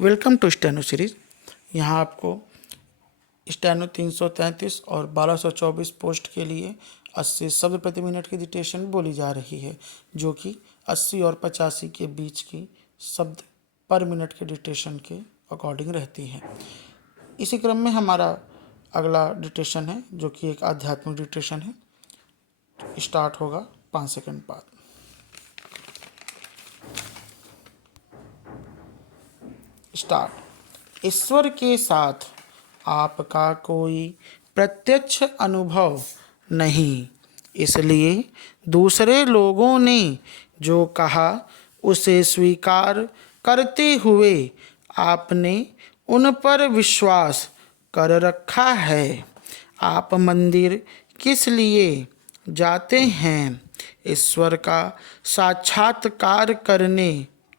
Welcome to steno series. यहाँ आपको steno 333 और 1224 पोस्ट के लिए 80 शब्द प्रति मिनट की डिक्टेशन बोली जा रही है, जो कि 80 और 85 के बीच की शब्द पर मिनट के डिक्टेशन के अकॉर्डिंग रहती है। इसी क्रम में हमारा अगला डिक्टेशन है, जो कि एक आध्यात्मिक डिक्टेशन है। स्टार्ट होगा 5 सेकंड बाद। स्टार्ट। ईश्वर के साथ आपका कोई प्रत्यक्ष अनुभव नहीं, इसलिए दूसरे लोगों ने जो कहा उसे स्वीकार करते हुए आपने उन पर विश्वास कर रखा है। आप मंदिर किस लिए जाते हैं? ईश्वर का साक्षात्कार करने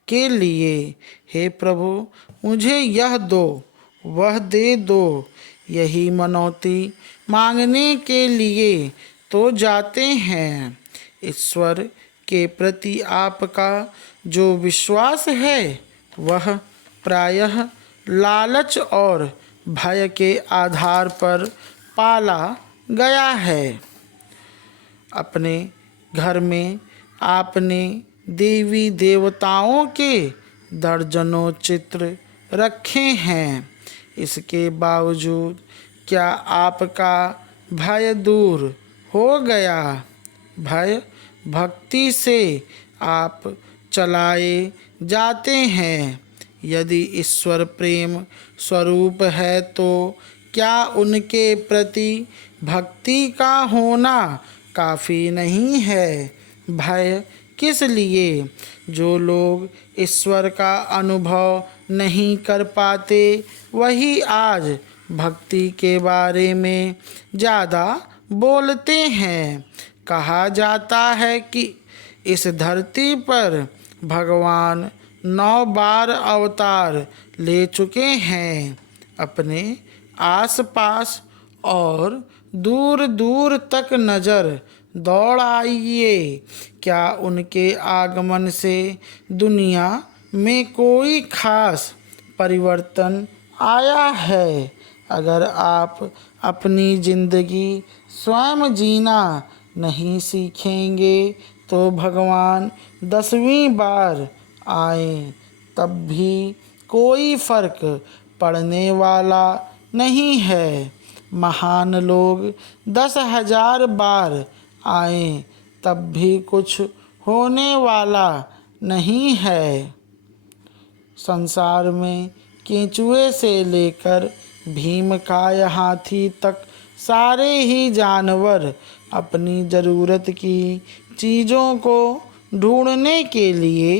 के लिए। हे प्रभु, मुझे यह दो, वह दे दो, यही मनौती मांगने के लिए तो जाते हैं। ईश्वर के प्रति आपका जो विश्वास है वह प्रायः लालच और भय के आधार पर पाला गया है। अपने घर में आपने देवी देवताओं के दर्जनों चित्र रखे हैं। इसके बावजूद क्या आपका भय दूर हो गया? भय भक्ति से आप चलाए जाते हैं। यदि ईश्वर प्रेम स्वरूप है तो क्या उनके प्रति भक्ति का होना काफ़ी नहीं है? भय किस लिए? जो लोग ईश्वर का अनुभव नहीं कर पाते वही आज भक्ति के बारे में ज़्यादा बोलते हैं। कहा जाता है कि इस धरती पर भगवान 9 बार अवतार ले चुके हैं। अपने आसपास और दूर दूर तक नज़र दौड़ाइए। क्या उनके आगमन से दुनिया में कोई खास परिवर्तन आया है? अगर आप अपनी ज़िंदगी स्वयं जीना नहीं सीखेंगे तो भगवान 10वीं बार आए तब भी कोई फर्क पड़ने वाला नहीं है। महान लोग 10,000 बार आए तब भी कुछ होने वाला नहीं है। संसार में केंचुए से लेकर भीमकाय हाथी तक सारे ही जानवर अपनी ज़रूरत की चीज़ों को ढूंढने के लिए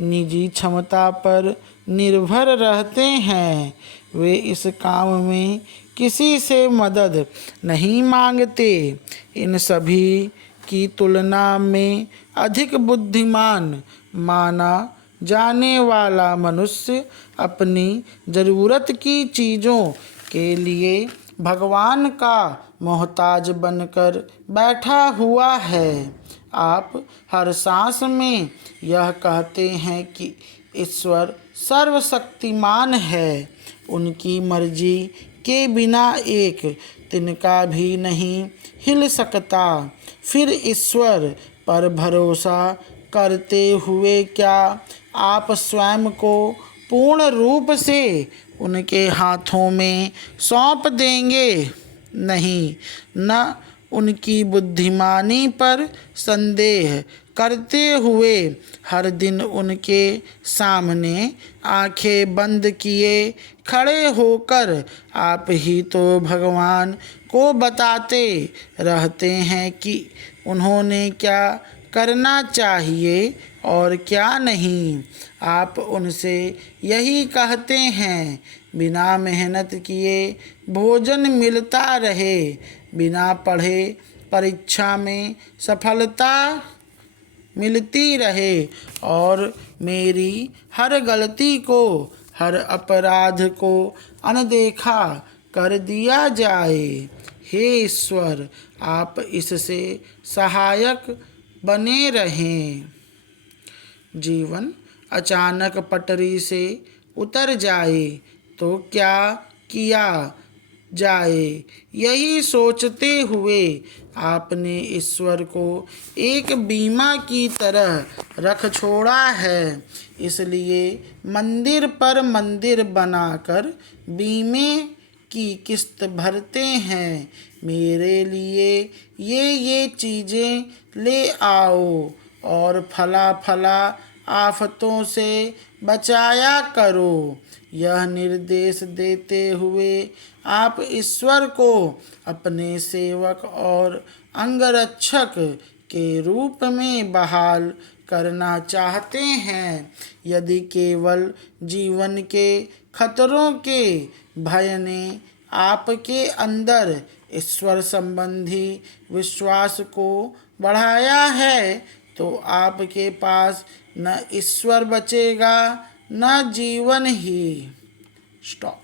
निजी क्षमता पर निर्भर रहते हैं। वे इस काम में किसी से मदद नहीं मांगते। इन सभी की तुलना में अधिक बुद्धिमान माना जाने वाला मनुष्य अपनी ज़रूरत की चीज़ों के लिए भगवान का मोहताज बनकर बैठा हुआ है। आप हर सांस में यह कहते हैं कि ईश्वर सर्वशक्तिमान है। उनकी मर्जी के बिना एक तिनका भी नहीं हिल सकता। फिर ईश्वर पर भरोसा करते हुए क्या आप स्वयं को पूर्ण रूप से उनके हाथों में सौंप देंगे? नहीं, न उनकी बुद्धिमानी पर संदेह करते हुए हर दिन उनके सामने आंखें बंद किए खड़े होकर आप ही तो भगवान को बताते रहते हैं कि उन्होंने क्या करना चाहिए और क्या नहीं। आप उनसे यही कहते हैं, बिना मेहनत किए भोजन मिलता रहे, बिना पढ़े परीक्षा में सफलता मिलती रहे और मेरी हर गलती को, हर अपराध को अनदेखा कर दिया जाए। हे ईश्वर, आप इससे सहायक बने रहें। जीवन अचानक पटरी से उतर जाए तो क्या किया जाए, यही सोचते हुए आपने ईश्वर को एक बीमा की तरह रख छोड़ा है। इसलिए मंदिर पर मंदिर बनाकर बीमे की किस्त भरते हैं। मेरे लिए ये चीज़ें ले आओ और फला फला आफतों से बचाया करो। यह निर्देश देते हुए आप ईश्वर को अपने सेवक और अंगरक्षक के रूप में बहाल करना चाहते हैं। यदि केवल जीवन के खतरों के भय ने आपके अंदर ईश्वर संबंधी विश्वास को बढ़ाया है, तो आपके पास न ईश्वर बचेगा न जीवन ही। स्टॉप।